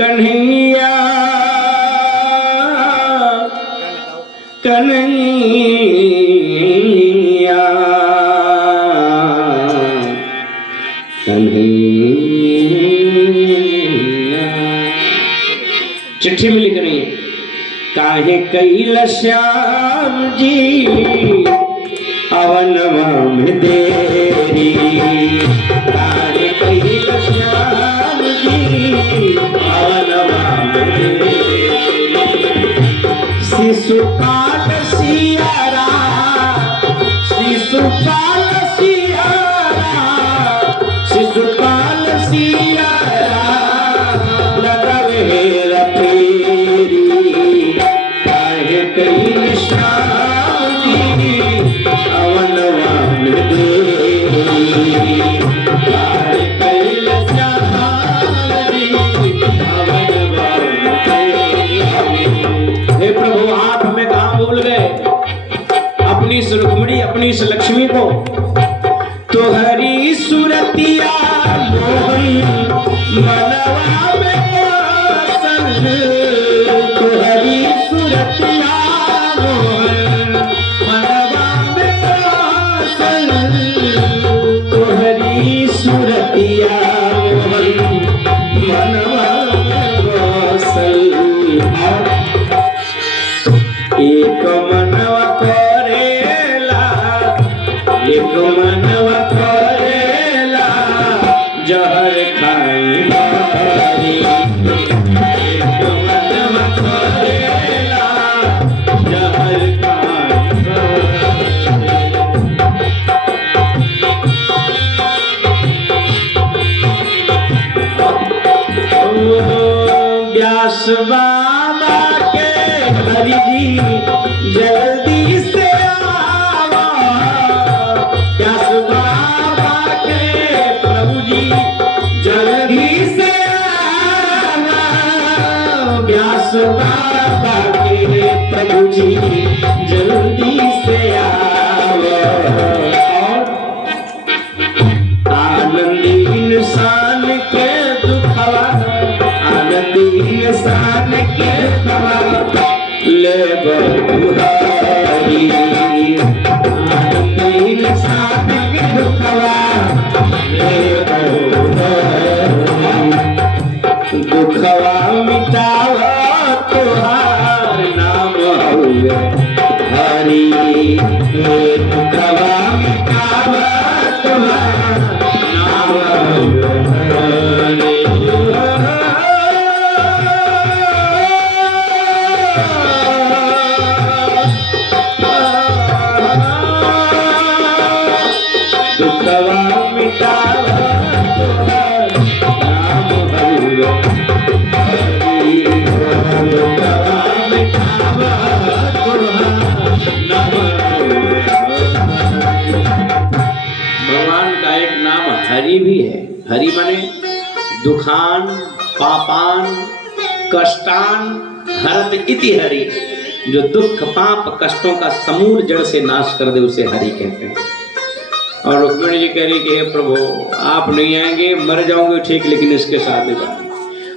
कन्हैया कन्हैया कन्हैया। चिट्ठी में लिख रही है, काहे कैल श्याम जी अवनवा में देरी, काहे कैल श्याम जी अवनवा में देरी। शिशुपाल सियारा शिशुपाल सियारा शिशुपाल सियारा लगावे रफेरी, काहे कैल श्याम जी अवनवा में देरी, काहे कैल श्याम जी अवनवा में देरी। हे प्रभु, आप हमें कहाँ भूल गए अपनी रुक्मिणी अपनी लक्ष्मी को। तो हरी सुरतिया मोहन मनवा में पसंद, तो हरी सुरतिया मोहन मनवा में पसंद, तो हरी सुरतिया मोहन मनवा में पसंद। एक मनवा करेला एक मनवा करेला जहर खाई बारी, एक मनवा करेला जहर खाई बारी। व्यास बाबा के हरि जी जल्दी से आवा, व्यास बाबा के प्रभु जी जल्दी से आवा, व्यास बाबा के प्रभु जी जल्दी से आवा। आनंदी इंसान के दुखवा आनंदी इंसान के दुखवा ले बुहारी, आनंदी इंसान के दुखवा ले बुहारी। दुखवा मिटावा तुहार नाम हउवे हरि, दुखवा मिटावा तुहार नाम हउवे हरि। दुखवा मिटावा तुहार नाम हउवे हरि, दुखवा मिटावा तुहार नाम हउवे हरि। भगवान का एक नाम हरि भी है। हरि माने दुखान पापान कष्टान हरत इति हरि, जो दुख पाप कष्टों का समूल जड़ से नाश कर दे उसे हरि कहते हैं। और रुक्मिणी जी कह रही कि हे प्रभु, आप नहीं आएंगे, मर जाओगे ठीक, लेकिन इसके साथ नहीं जाएंगे।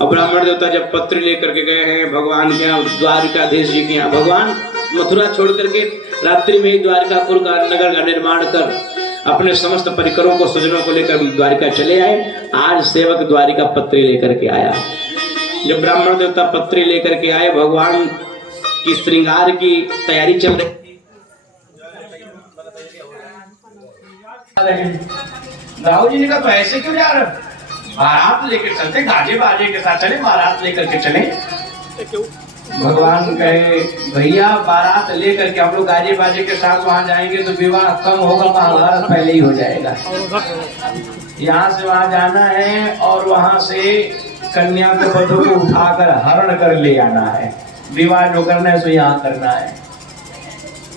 अब ब्राह्मण देवता जब पत्र लेकर के गए हैं भगवान के यहाँ, द्वारिकाधीश जी के यहाँ, भगवान मथुरा छोड़ करके रात्रि में ही द्वारिकापुर का नगर का निर्माण कर अपने समस्त परिकरों को स्वजनों को लेकर द्वारिका चले आए। आज सेवक द्वारिका पत्री लेकर के आया। जब ब्राह्मण देवता पत्री लेकर के आए, भगवान की श्रृंगार की तैयारी चल रही। राहुल जी ने कहा तो ऐसे क्यों जा रहे हो, बारात लेकर चलते, गाजे बाजे के साथ चले, बारात लेकर के चले। भगवान कहे भैया बारात लेकर के हम लोग गाजे बाजे के साथ वहां जाएंगे तो विवाह कम होगा, महाभारत पहले ही हो जाएगा। यहाँ से वहां जाना है और वहां से कन्या के वधू को उठाकर हरण कर ले आना है, विवाह जो करना है सो यहाँ करना है।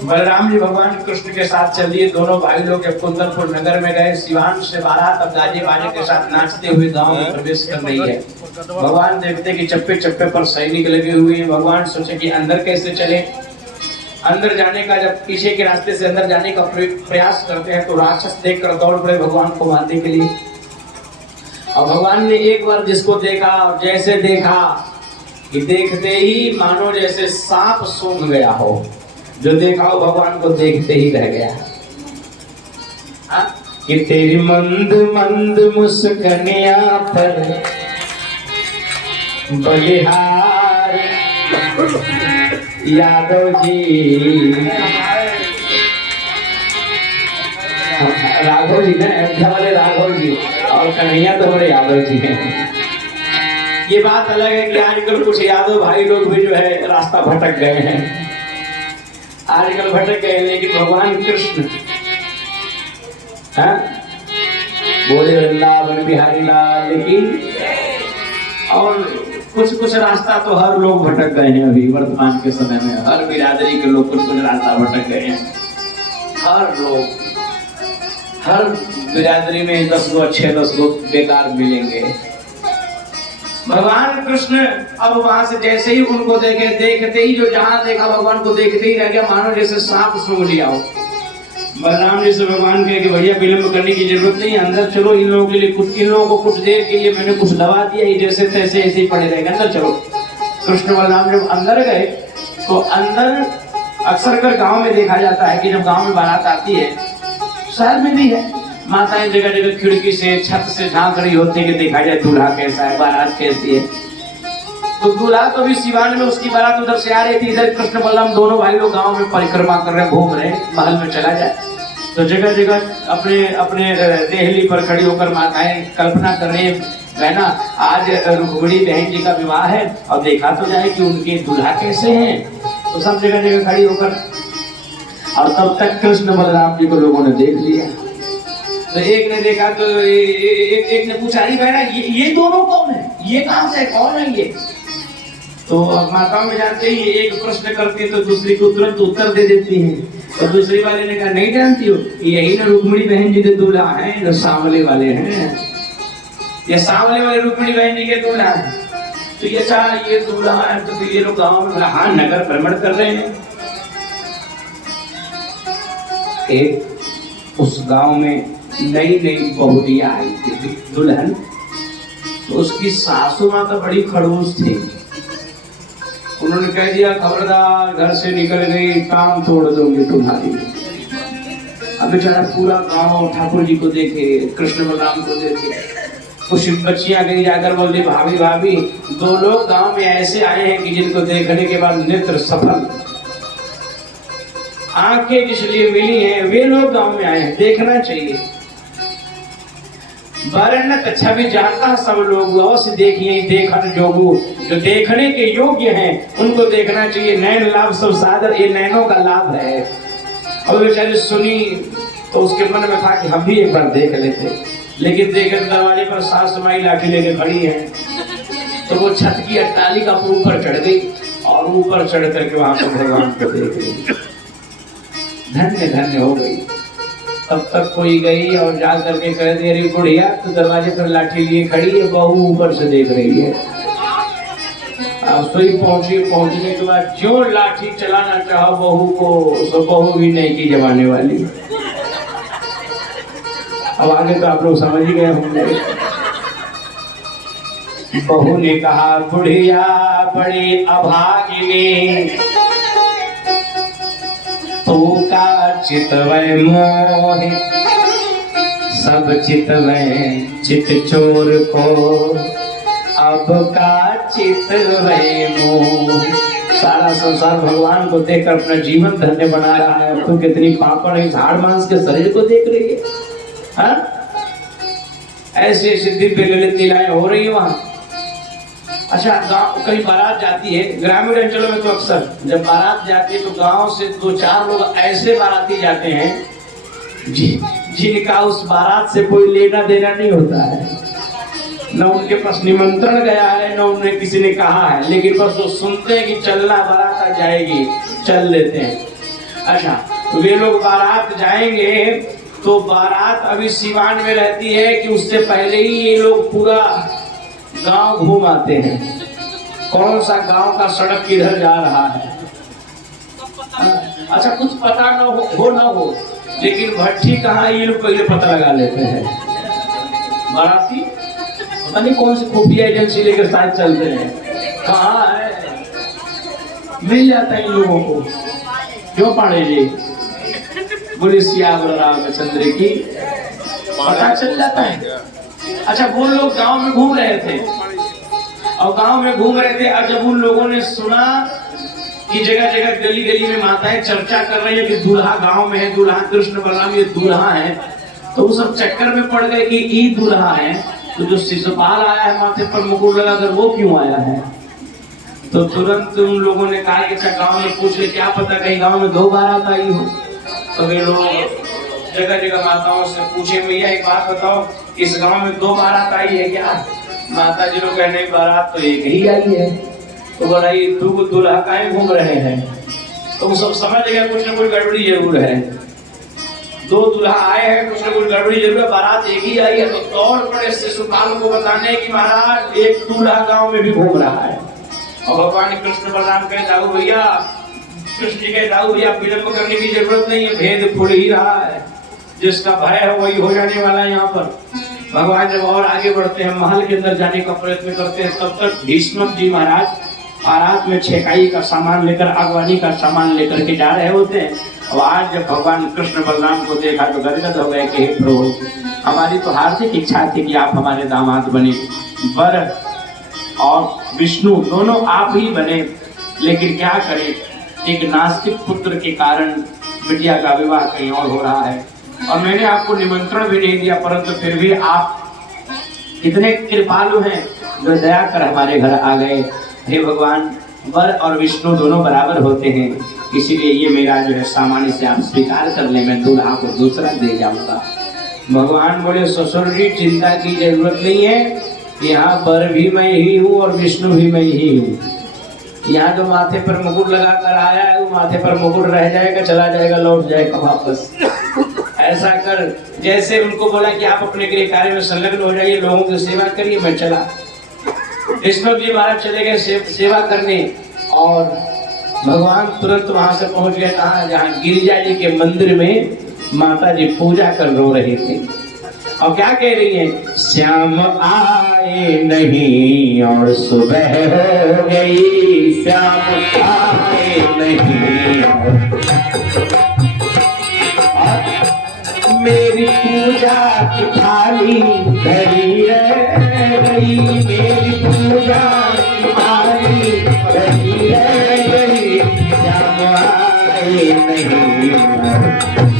बलराम जी भगवान कृष्ण के साथ चल दिए। दोनों भाई लोग कुंदनपुर नगर में गए। सिवान से बारात अब गाजे बाजे के साथ नाचते हुए गांव में प्रवेश कर रही है। भगवान देखते कि चप्पे चप्पे पर सैनिक लगे हुए हैं। भगवान सोचे कि अंदर कैसे चले। अंदर जाने का जब पीछे के रास्ते से अंदर जाने का प्रयास करते हैं तो राक्षस देखकर दौड़ पड़े भगवान को मारने के लिए। और भगवान ने एक बार जिसको देखा और जैसे देखा कि देखते ही मानो जैसे सांप सूंघ गया हो, जो देखा हो भगवान को देखते ही रह गया। कि तेरी मंद मंद मुस्कनिया पर बलिहार यादव जी, राघव जी ना, अयोध्या वाले राघव जी, और कन्हैया तो बड़े यादव जी हैं। ये बात अलग है कि आजकल कुछ यादव भाई लोग भी जो है रास्ता भटक गए हैं, आजकल भटक गए, लेकिन भगवान कृष्ण बोले वृंदावन बिहारी लाल की। और कुछ रास्ता तो हर लोग भटक गए हैं अभी वर्तमान के समय में, हर बिरादरी के लोग कुछ रास्ता भटक गए हैं। हर लोग, हर बिरादरी में 10 गो अच्छे 10 गो बेकार मिलेंगे। भगवान कृष्ण अब वहां से जैसे ही उनको देखे, देखते ही जो जहां देखा भगवान को देखते ही रह गया, मानो जैसे सांप सूंघ लिया हो। बलराम जी से भगवान कहे कि भैया विलंब करने की जरूरत नहीं, अंदर चलो, इन लोगों के लिए कुछ, इन लोगों को कुछ देर के लिए मैंने कुछ दबा दिया, ये जैसे तैसे ऐसे ही पड़े रहेंगे, अंदर चलो। कृष्ण बलराम जब अंदर गए तो अंदर अक्सर कर गांव में देखा जाता है कि जब गांव में बारात आती है, शहर में भी है, माताएं जगह जगह खिड़की से छत से झांक रही होती है कि देखा जाए दूल्हा कैसा है, बारात कैसी है। तो दूल्हा तो भी सिवान में, उसकी बारात उधर से आ रही थी, इधर कृष्ण बलराम दोनों भाई लोग गांव में परिक्रमा कर रहे हैं, घूम रहे हैं, महल में चला जाए तो जगह जगह अपने अपने देहली पर खड़ी होकर माताएं कल्पना कर रही है ना, आज रुक्मिणी बहन जी का विवाह है और देखा तो जाए कि उनके दूल्हा कैसे हैं। तो सब जगह जगह खड़ी होकर, और तब तक कृष्ण बलराम जी को लोगों ने देख लिया। तो एक ने देखा तो एक ने पूछा, अरे बहना ये दोनों कौन है, ये कहां से, कौन है ये? तो माताओं में जानते ही एक प्रश्न करती है तो दूसरी को तुरंत उत्तर दे देती है। तो दूसरी वाले ने कहा, नहीं जानती हो, यही ना रुक्मिणी बहन जी के दूल्हा हैं, जो सांवले वाले हैं, ये सांवले वाले रुक्मिणी बहन जी के दूल्हा हैं। तो ये चाह ये दूल्हा है, तो फिर ये लोग गाँव में हाँ नगर भ्रमण कर रहे हैं। एक उस गांव में नई नई बहुरिया आई थी दुल्हन, तो उसकी सासू माँ तो बड़ी खड़ूस थी। उन्होंने कह दिया, खबरदार घर से निकल गई काम तोड़ दूंगी तुम्हारी। अब बेचारा पूरा गांव ठाकुर जी को देखे, कृष्ण बलराम को देखे। कुछ बच्चियां गई जाकर बोलती, भाभी भाभी 2 लोग गांव में ऐसे आए हैं कि जिनको देखने के बाद नेत्र सफल, आंखें इसलिए मिली हैं, वे लोग गांव में आए हैं, देखना चाहिए। वर्णत छवि जाता सब लोग, अवश्य देखिए देखन जोगु, जो देखने के योग्य हैं उनको देखना चाहिए। नैन लाभ सब सादर, ये नैनों का लाभ है। और बेचारी सुनी तो उसके मन में था कि हम भी एक बार देख लेते, लेकिन देखे दरवाजे पर सास माई लाठी लेके खड़ी है। तो वो छत की अट्टालिका पर ऊपर चढ़ गई और ऊपर चढ़ करके वहां पर भगवान को देख रही, धन्य धन्य हो गई। तब तक कोई गई और जा करके कह दे रही, बुढ़िया तो दरवाजे पर लाठी लिए खड़ी है, बहू ऊपर से देख रही है। अब सोई पहुंची, पहुंचने के बाद जो लाठी चलाना चाहो बहू को, तो बहू भी नहीं की जमाने वाली। अब आगे तो आप लोग समझ ही गए होंगे। बहू ने कहा, बुढ़िया बड़ी अभागिनी, तू का चितवै मोहि, सब चितवै चित चोर को, अब का चितवै मोह। सारा संसार भगवान को देखकर अपना जीवन धन्य बना रहा है, अब तो कितनी पापड़ है, झाड़ मांस के शरीर को देख रही है। हाँ? ऐसे ऐसे दिव्य ललित लीलाएं हो रही है वहां। अच्छा, गांव कहीं बारात जाती है, ग्रामीण अंचलों में तो अक्सर जब बारात जाती है तो गांव से 2-4 लोग ऐसे बाराती जाते हैं जिनका उस बारात से कोई लेना देना नहीं होता है, न उनके पास निमंत्रण गया है, न उन्हें किसी ने कहा है, लेकिन बस वो सुनते हैं कि चलना, बारात आ जाएगी, चल लेते हैं। अच्छा, तो वे लोग बारात जाएंगे तो बारात अभी सिवान में रहती है कि उससे पहले ही ये लोग पूरा गांव घूम आते हैं, कौन सा गांव का सड़क किधर जा रहा है। अच्छा, कुछ पता न हो ना हो, लेकिन भट्टी कहाँ ये लोग पहले पता लगा लेते हैं। बाराती पता नहीं कौन सी खुफिया एजेंसी लेकर साथ चलते हैं, कहाँ है, मिल जाता है इन लोगों को। क्यों पाड़े जी, बोले सियावर रामचंद्र की, पता चल जाता है। अच्छा, वो लोग गांव में घूम रहे थे और गांव में घूम रहे थे, और जब उन लोगों ने सुना कि जगह जगह गली गली में माताएं चर्चा कर रही है कि दूल्हा गांव में है, दूल्हा कृष्ण बलराम ये दूल्हा है, तो वो सब चक्कर में पड़ गए कि ये दूल्हा है, तो जो शिशुपाल आया है माथे पर मुकुट लगाकर वो क्यों आया है। तो तुरंत उन लोगों ने कहा कि अच्छा गाँव में पूछ ले, क्या पता कहीं गाँव में 2 बारात आई हो। तो वे लोग जगह जगह माताओं से पूछे, भैया एक बात बताओ, इस गांव में 2 बारात आई है क्या। माता जी लोग कहने बारात तो एक ही आई है। तो बोला ये दूल्हा काहे घूम रहे हैं। तो वो सब समझ गया कुछ न कुछ गड़बड़ी जरूर है, 2 दूल्हा आए हैं, कुछ न कुछ गड़बड़ी जरूर है, बारात एक ही आई है। तो दौड़ पड़े शिशुपाल को बताने कि महाराज एक दूल्हा गाँव में भी घूम रहा है। और भगवान कृष्ण बलराम कहे दाऊ भैया, कृष्ण जी कहे दाऊ भैया विलंब करने की जरूरत नहीं है, भेद फुड़ ही रहा है, जिसका भय है वही हो जाने वाला है। यहाँ पर भगवान जब और आगे बढ़ते हैं, महल के अंदर जाने का प्रयत्न करते हैं, तब तक भीष्म जी महाराज बारात में छेकाई का सामान लेकर, आगवानी का सामान लेकर के जा रहे होते हैं। और आज जब भगवान कृष्ण बलराम को देखा तो गदगद हो गए कि हे प्रभु, हमारी तो हार्दिक इच्छा थी कि आप हमारे दामाद बने, वर और विष्णु दोनों आप ही बने, लेकिन क्या करें, एक नास्तिक पुत्र के कारण बिटिया का विवाह कहीं और हो रहा है, और मैंने आपको निमंत्रण भी नहीं दिया, परंतु फिर भी आप इतने कृपालु हैं जो दया कर हमारे घर आ गए। हे भगवान, वर और विष्णु दोनों बराबर होते हैं, इसीलिए ये मेरा जो है सामान्य से आप स्वीकार कर ले, मैं दूल्हा को दूसरा दे जाऊंगा। भगवान बोले ससुर जी चिंता की जरूरत नहीं है, यहाँ वर भी मैं ही हूँ और विष्णु भी मैं ही हूँ। यहाँ जो माथे पर मुकुट लगा कर आया है वो माथे पर मुकुट रह जाएगा, चला जाएगा, लौट जाएगा वापस। ऐसा कर, जैसे उनको बोला कि आप अपने गृह कार्य में संलग्न हो जाइए, लोगों की सेवा करिए, मैं चला। विष्णु जी महाराज चले गए सेवा करने, और भगवान तुरंत वहां से पहुंच गए कहा, जहाँ गिरिजा जी के मंदिर में माता जी पूजा कर रो रही थी। और क्या कह रही है, श्याम आए नहीं और सुबह हो गई, श्याम आए नहीं और मेरी पूजा की थाली धरी रह गई, मेरी पूजा की थाली धरी रह गई, श्याम आए नहीं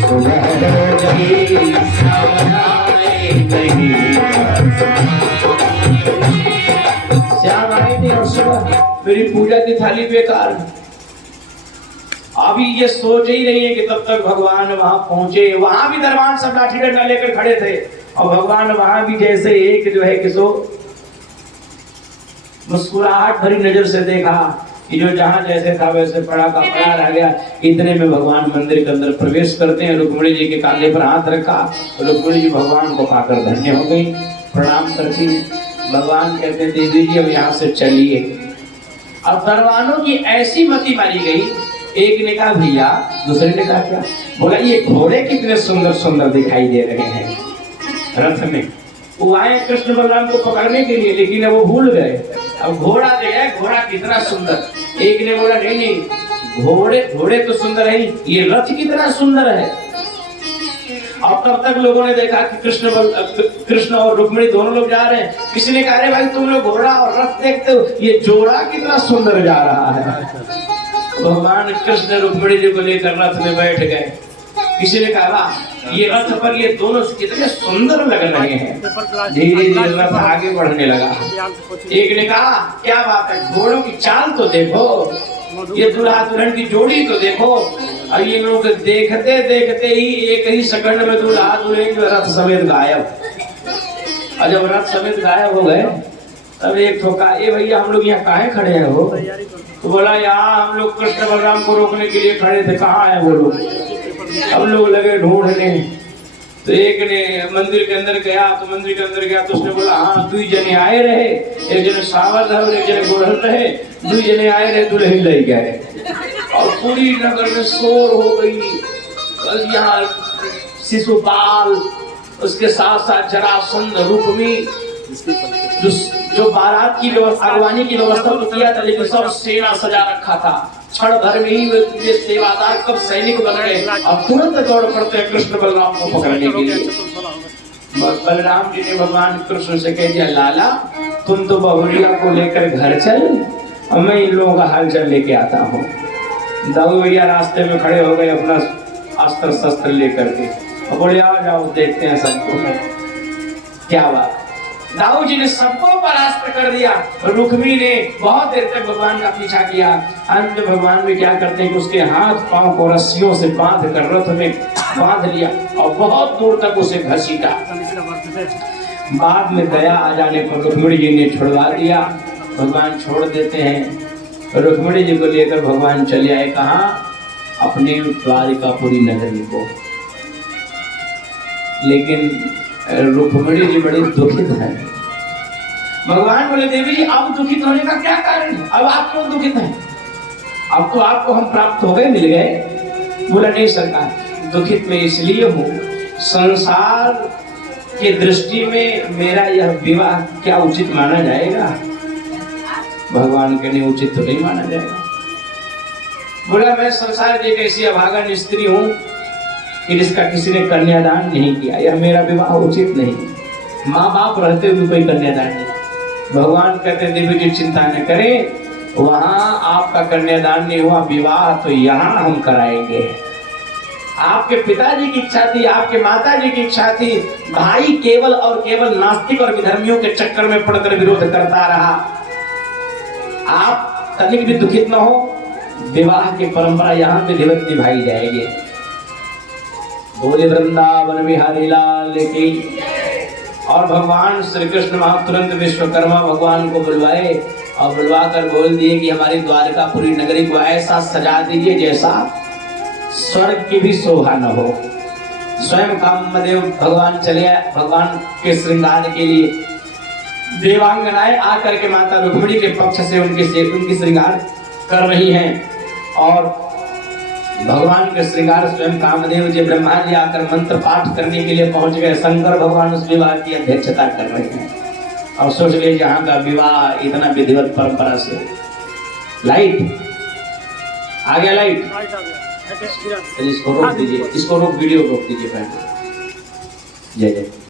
सुबह हो गई, श्याम आए नहीं, श्याम आए नहीं और सुबह मेरी पूजा की थाली बेकार। अभी ये सोच ही नहीं है कि तब तक भगवान वहां पहुंचे। वहां भी दरबान सब लाठी डंडा लेकर खड़े थे, और भगवान वहां भी जैसे एक जो है किसो मुस्कुराहट भरी नजर से देखा कि जो जहां जैसे था वैसे पड़ा का पड़ा रह गया। इतने में भगवान मंदिर के अंदर प्रवेश करते हैं, रुक्मिणी जी के कांधे पर हाथ रखा, रुक्मिणी जी भगवान को पाकर धन्य हो गई, प्रणाम करती। भगवान कहते देवी जी अब यहाँ से चलिए। अब दरबानों की ऐसी मति मारी गई, एक ने कहा भैया, दूसरे ने कहा क्या, बोला ये घोड़े कितने सुंदर सुंदर दिखाई दे रहे हैं रथ में। वो आए कृष्ण बलराम को पकड़ने के लिए, लेकिन वो भूल गए। अब घोड़ा जो है, घोड़ा कितना सुंदर। एक ने बोला नहीं नहीं, घोड़े तो सुंदर है, ये रथ कितना सुंदर है। अब तब तक लोगों ने देखा कि कृष्ण और रुक्मिणी दोनों लोग जा रहे हैं। किसी ने कहा अरे भाई तुम लोग घोड़ा और रथ देखते हो, ये जोड़ा कितना सुंदर जा रहा है। भगवान कृष्ण रुक्मिणी जी को लेकर रथ में बैठ गए। किसी ने कहा ये रथ पर ये दोनों कितने सुंदर लग रहे हैं। धीरे धीरे रथ आगे बढ़ने लगा। एक ने कहा क्या बात है, घोड़ों की चाल तो देखो, ये दूल्हा दुल्हन की जोड़ी तो देखो। और ये लोग देखते देखते ही एक ही सेकंड में दूल्हा दुल्हन जो रथ समेत गायब। और जब रथ समेत गायब हो गए तब एक ठोका, ए भैया हम लोग यहाँ काहे खड़े हैं हो। तो बोला यहाँ हम लोग कृष्ण बलराम को रोकने के लिए खड़े थे, कहाँ है वो लोग। हम लोग लगे ढूंढने। तो एक ने मंदिर के अंदर गया, तो मंदिर के अंदर गया तो उसने बोला हाँ 2 जने आए रहे, एक जने सावर रहे और एक जने गोरहल रहे, 2 जने आए रहे दुल्हन ले गए। और पूरी नगर में शोर हो गई। यहाँ शिशुपाल, उसके साथ साथ जरासंध, रुक्मी जो जो बारात की व्यवस्था, अगवानी की व्यवस्था तो किया था, लेकिन सब सेना सजा रखा था। क्षण भर में ही वे सेवादार कब सैनिक बन गए और तुरंत दौड़ पड़ते हैं कृष्ण बलराम को पकड़ने के लिए। बलराम जी ने भगवान कृष्ण से कह दिया, लाला तुम तो बहुरिया को लेकर घर चल और मैं इन लोगों का हाल चाल लेके आता हूँ। दाऊ भैया रास्ते में खड़े हो गए अपना अस्त्र शस्त्र लेकर के और बोले आ जाओ देखते हैं सबको। क्या बात, दाऊ जी ने सबको परास्त कर दिया। रुक्मी ने बहुत देर तक भगवान का पीछा किया। अंत में भगवान भी क्या करते हैं कि उसके हाथ पांव को रस्सियों से बांध कर रथ में बांध लिया और बहुत दूर तक उसे घसीटा। बाद में दया आ जाने पर रुक्मिणी जी ने छुड़वा दिया। भगवान छोड़ देते हैं। रुक्मिणी जी को लेकर भगवान चले आए कहाँ, अपने द्वारिकापुरी नगरी को। लेकिन रुक्मिणी जी बड़ी दुखित है। भगवान बोले, देवी जी अब दुखित होने का क्या कारण है, अब आप क्यों दुखित हैं? अब तो आपको हम प्राप्त हो गए, मिल गए। बोला नहीं सरकार, दुखित मैं इसलिए हूँ, संसार के दृष्टि में मेरा यह विवाह क्या उचित माना जाएगा? भगवान के लिए उचित तो नहीं माना जाएगा। बोला मैं संसार की एक ऐसी अभागन स्त्री हूँ कि जिसका किसी ने कन्यादान नहीं किया, यह मेरा विवाह उचित नहीं। माँ बाप रहते हुए कोई कन्यादान नहीं। भगवान कहते देवी जी चिंता न करें, वहां आपका कन्यादान नहीं हुआ, विवाह तो यहाँ हम कराएंगे। आपके पिताजी की इच्छा थी, आपके माताजी की इच्छा थी, भाई केवल और केवल नास्तिक और विधर्मियों के चक्कर में पड़कर विरोध करता रहा। आप तनिक भी दुखित न हो, विवाह की परंपरा यहाँ पे विधिवत निभाई जाएगी। बोले वृंदावन बिहारी लाल की। और भगवान श्री कृष्ण वहां तुरंत विश्वकर्मा भगवान को बुलवाए और बुलवा कर बोल दिए कि हमारी द्वारकापुरी नगरी को ऐसा सजा दीजिए जैसा स्वर्ग की भी शोभा न हो। स्वयं कामदेव भगवान चले आए भगवान के श्रृंगार के लिए। देवांगनाएं आकर के माता रुक्मिणी के पक्ष से उनकी श्रृंगार कर रही हैं और भगवान के श्रृंगार स्वयं कामदेव जी ब्रह्मा जी आकर मंत्र पाठ करने के लिए पहुंच गए। शंकर भगवान उस विवाह की अध्यक्षता कर रहे हैं और सोच लीजिए यहाँ का विवाह इतना विधिवत परंपरा से। लाइट आ गया, लाइट इसको रोक दीजिए, इसको रोक, वीडियो रोक दीजिए। जय जय।